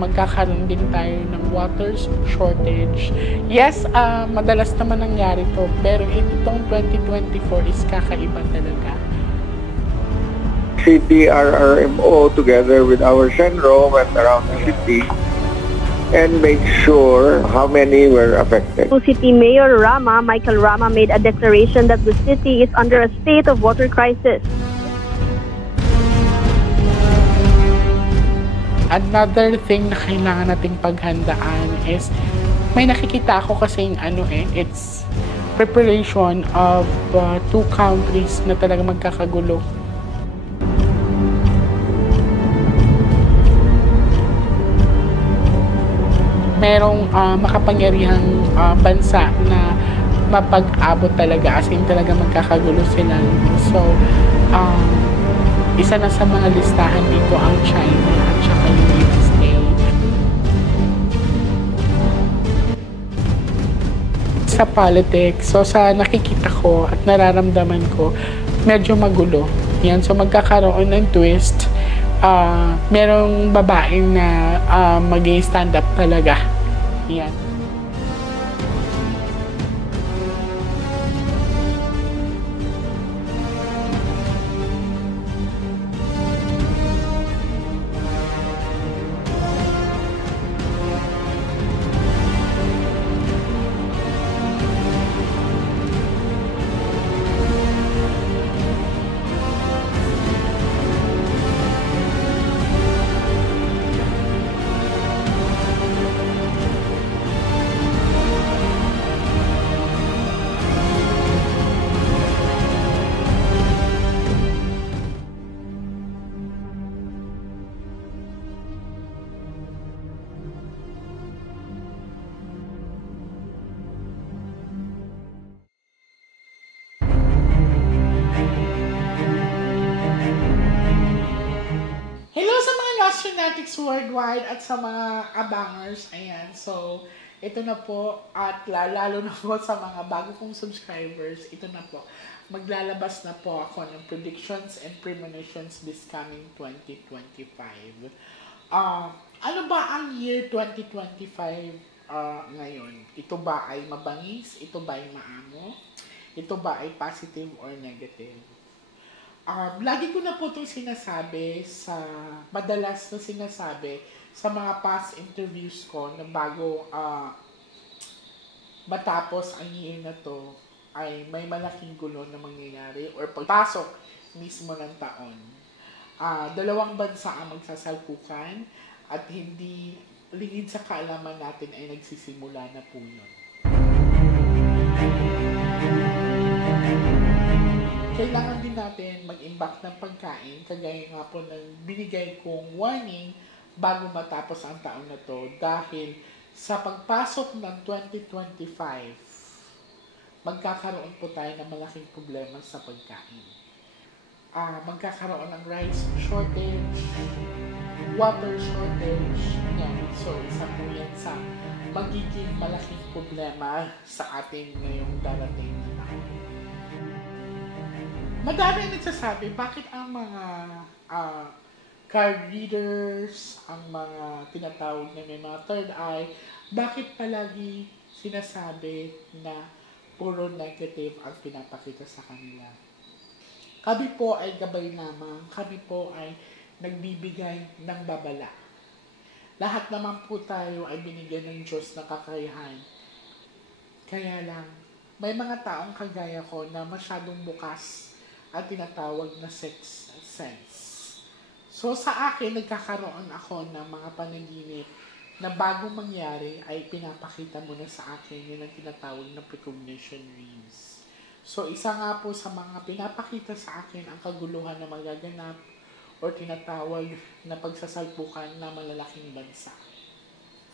magkakaroon din tayo ng water shortage. Yes, madalas naman nangyari to, pero itong 2024 is kakaiba talaga. CTRRMO together with our Senro went around the city and made sure how many were affected. City Mayor Michael Rama made a declaration that the city is under a state of water crisis. Another thing na kailangan nating paghandaan is may nakikita ako kasing it's preparation of two countries na talaga magkakagulo. Merong makapangyarihang bansa na mapag-abot talaga, as in talaga magkakagulo sila. So, isa na sa mga listahan dito ang China at saka United States. Sa politics, so sa nakikita ko at nararamdaman ko, medyo magulo. Yan, so magkakaroon ng twist. Merong babaeng na mag-stand up talaga. Yan. Nationatics worldwide at sa mga abangers, ayan, so ito na po, at lalo na po sa mga bago kong subscribers, ito na po, maglalabas na po ako ng predictions and premonitions this coming 2025. Ano ba ang year 2025 ngayon? Ito ba ay mabangis? Ito ba ay maamo? Ito ba ay positive or negative? Lagi ko na po itong sinasabi madalas na sinasabi sa mga past interviews ko na bago matapos ang year na to ay may malaking gulo na mangyayari or pagpasok mismo ng taon. Dalawang bansa ang magsasalpukan at hindi lingid sa kaalaman natin ay nagsisimula na po yun. Kailangan din natin mag-imbak ng pagkain, kagaya nga po ng binigay kong warning bago matapos ang taon na to dahil sa pagpasok ng 2025, magkakaroon po tayo ng malaking problema sa pagkain. Magkakaroon ng rice shortage, water shortage, yan. So, isa po yan sa magiging malaking problema sa atin ngayong darating na taon. Madami nagsasabi, bakit ang mga card readers, ang mga tinatawag na may mga third eye, bakit palagi sinasabi na puro negative ang pinapakita sa kanila? Kami po ay gabay lamang, kami po ay nagbibigay ng babala. Lahat naman po tayo ay binigyan ng Diyos na kakayahan. Kaya lang, may mga taong kagaya ko na masyadong bukas at tinatawag na sixth sense. So sa akin, nagkakaroon ako ng mga panaginip na bago mangyari ay pinapakita mo na sa akin yun ang tinatawag na precognition dreams. So isa nga po sa mga pinapakita sa akin ang kaguluhan na magaganap o tinatawag na pagsasalpukan na malalaking bansa.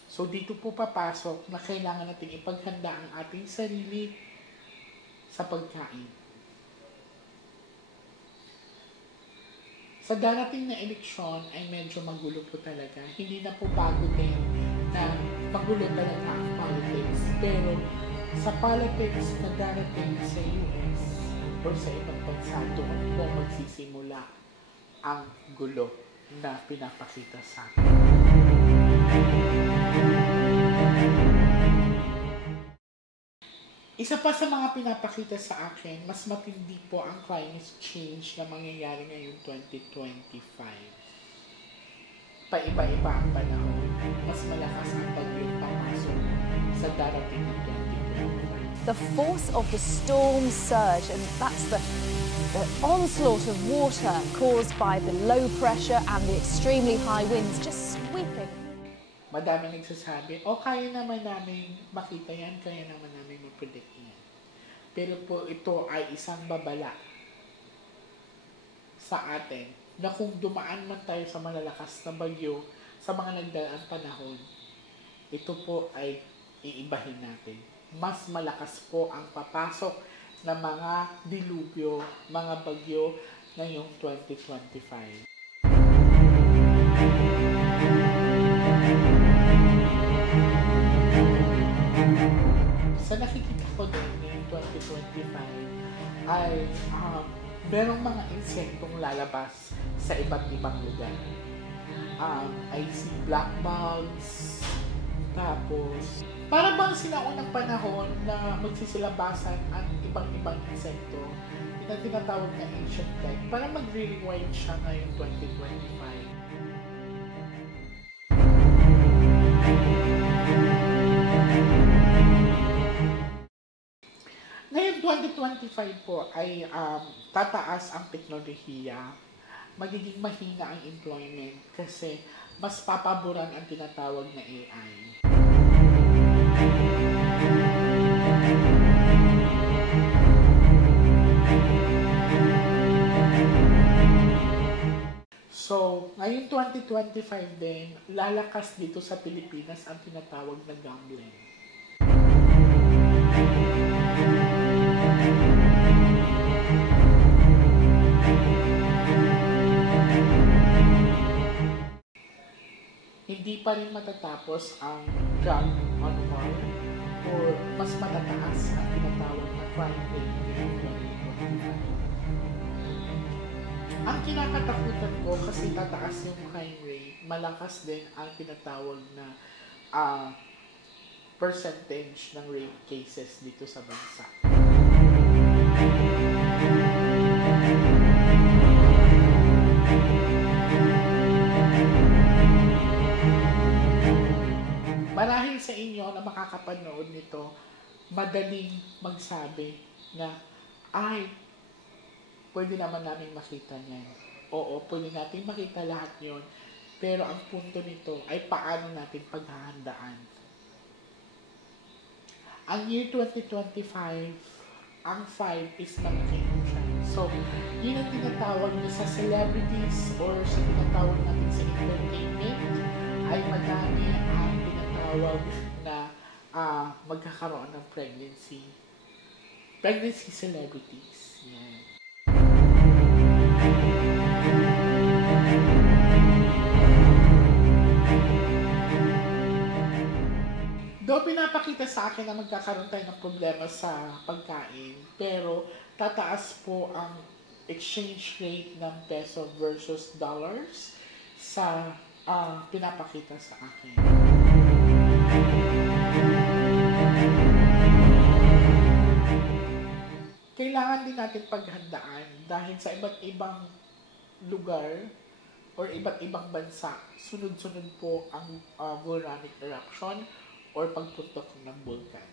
So dito po papasok na kailangan nating ipaghanda ang ating sarili sa pagkain. Sa darating na eleksyon ay medyo magulo po talaga. Hindi na po bago din na magulo talaga ang politics. Pero sa politics na darating sa US o sa ibang bansa, doon po magsisimula ang gulo na pinapakita sa atin. Isa pa sa mga pinapakita sa akin, mas matindi po ang climate change na mangyayari ngayong 2025. Paiba-iba ang panahon, mas malakas ang bagyong papasok sa darating ng 2025. The force of the storm surge, and that's the onslaught of water caused by the low pressure and the extremely high winds just sweeping. Madami nagsasabi, kaya naman namin makita yan, kaya naman namin mag-predict yan. Pero po ito ay isang babala sa atin na kung dumaan man tayo sa malalakas na bagyo sa mga nagdaang panahon, ito po ay iibahin natin. Mas malakas po ang papasok ng mga dilubyo, mga bagyo ngayong 2025. Sa nakikita ko din ngayong 2025 ay merong mga insektong lalabas sa iba't ibang lugar. I see black bugs, tapos para bang sinaunang panahon na magsisilabasan ang ibang-ibang insekto na tinatawag na ancient tech para mag-rewind siya ngayong 2025. Ngayon 2025 po ay tataas ang teknolohiya, magiging mahina ang employment kasi mas papaboran ang tinatawag na AI. So, ngayon 2025 din, lalakas dito sa Pilipinas ang tinatawag na gambling. Hindi pa rin matatapos ang drug on war or mas matataas ang tinatawag na crime rate ngayong 2025. Ang kinakatakutan ko kasi tataas yung crime rate, malakas din ang tinatawag na percentage ng rape cases dito sa bansa. Marahil sa inyo na makakapanood nito, madaling magsabi na, pwede naman namin makita niyan. Oo, pwede natin makita lahat yon. Pero ang punto nito ay paano natin paghahandaan. Ang year 2025, ang 5 is malaking trend. So, yun ang tinatawag na sa celebrities or sa tinatawag natin sa entertainment ay madami ang tinatawag na magkakaroon ng pregnancy. Pregnancy celebrities. Yan. Though pinapakita sa akin na magkakaroon tayo ng problema sa pagkain, pero tataas po ang exchange rate ng peso versus dollars sa pinapakita sa akin. Kailangan din natin paghandaan dahil sa iba't ibang lugar or iba't ibang bansa, sunod-sunod po ang volcanic eruption or pagpuntok ng bulkan.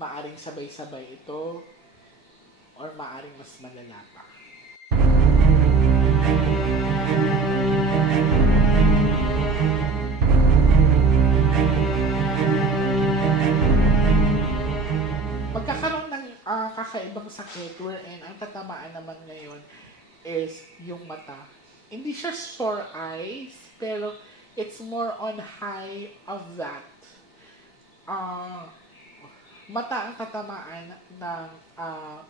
Maaring sabay-sabay ito or maaring mas malala pa. Magkakaroon ng kakaibang sakit wherein ang tatamaan naman ngayon is yung mata. Hindi siya sore eyes, pero it's more on high of that. Mata ang tatamaan ng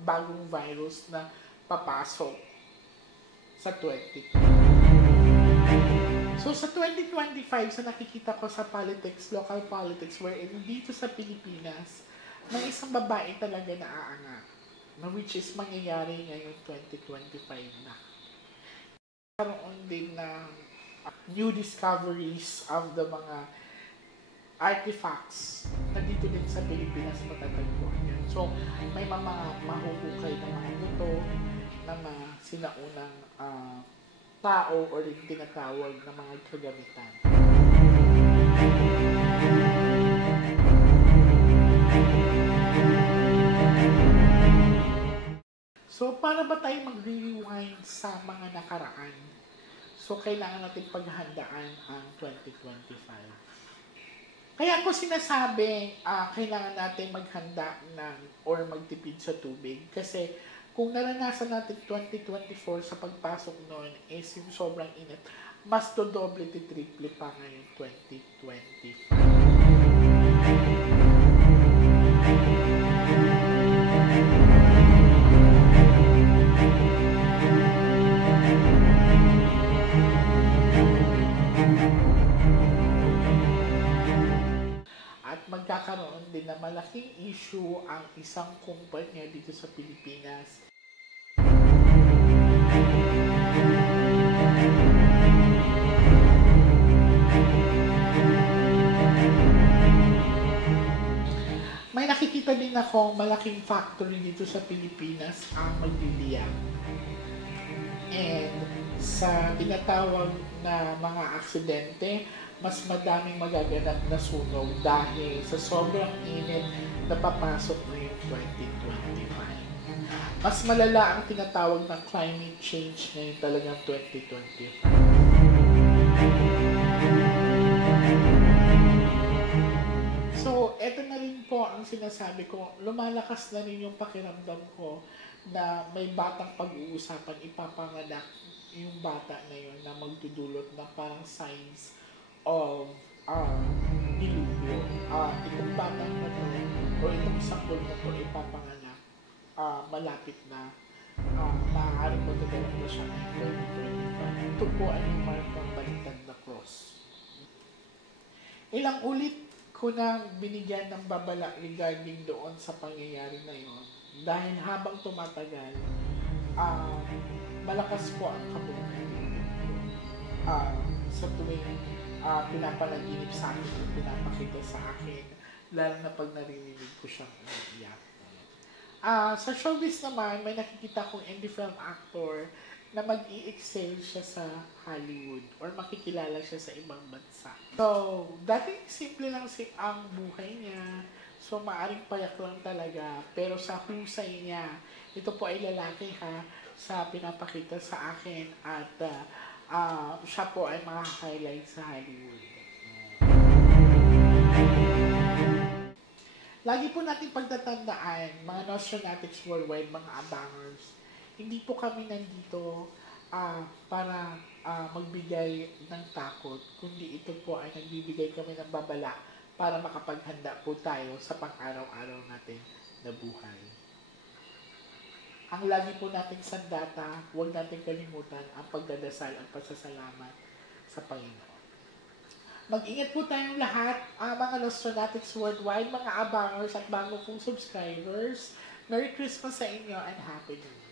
bagong virus na papasok sa 2020. So sa 2025, sa nakikita ko sa politics, local politics, wherein dito sa Pilipinas, may isang babae talaga na aangat, na which is mangyayari ngayong 2025 na. Karoon din ng new discoveries of the mga artifacts na dito din sa Pilipinas matatagpuan yan. So, may mga mahuhukay na mga buto na mga sinaunang tao o rin tinatawag na mga kagamitan. So, para ba tayo mag-rewind sa mga nakaraan? So, kailangan natin paghandaan ang 2025. Kaya ako sinasabi, kailangan natin maghanda or magtipid sa tubig. Kasi, kung naranasan natin 2024 sa pagpasok noon is yung sobrang init, mas dodoble triple pa ngayon 2025. At magkakaroon din na malaking issue ang isang kumpanya dito sa Pilipinas. May nakikita din ako malaking factory dito sa Pilipinas ang magliliyak. And sa tinatawag na mga aksidente, mas madaming magaganap na sunog dahil sa sobrang init na papasok ngayong 2025. Mas malala ang tinatawag na climate change ngayon talagang 2025. So, eto na rin po ang sinasabi ko, lumalakas na rin yung pakiramdam ko na may batang pag-uusapan, ipapanganak yung bata na yun na magdudulot na parang signs of dilubyo. Itong batang na to, o itong sanggol na to, ipapanganak, malapit na, maaaring magdadala ko siya ngayong 2025. Ito po ay yung markang baliktad na cross. Ilang ulit ko na binigyan ng babala regarding doon sa pangyayari na yun. Dahil habang tumatagal, malakas po ang kabungan sa tuwing pinapanaginip sa akin at pinapakita sa akin, lalo na pag narinig ko siyang umiiyak. Sa showbiz naman, may nakikita kong indie film actor na mag-i-excel siya sa Hollywood or makikilala siya sa ibang bansa. So, dating simple lang ang buhay niya. So, maaring payak lang talaga. Pero sa husay niya, ito po ay lalaki sa pinapakita sa akin at siya po ay makaka-highlight sa Hollywood. Lagi po natin pagtatandaan, mga Nostronatics worldwide, mga abangers, hindi po kami nandito para magbigay ng takot, kundi ito po ay nagbibigay kami ng babala para makapaghanda po tayo sa pang-araw-araw natin na buhay. Ang lagi po nating sandata, huwag natin kalimutan ang pagdadasal at pasasalamat sa Panginoon. Mag-ingat po tayong lahat, mga Nostronatics worldwide, mga abangers at bago kong subscribers. Merry Christmas sa inyo and Happy New Year!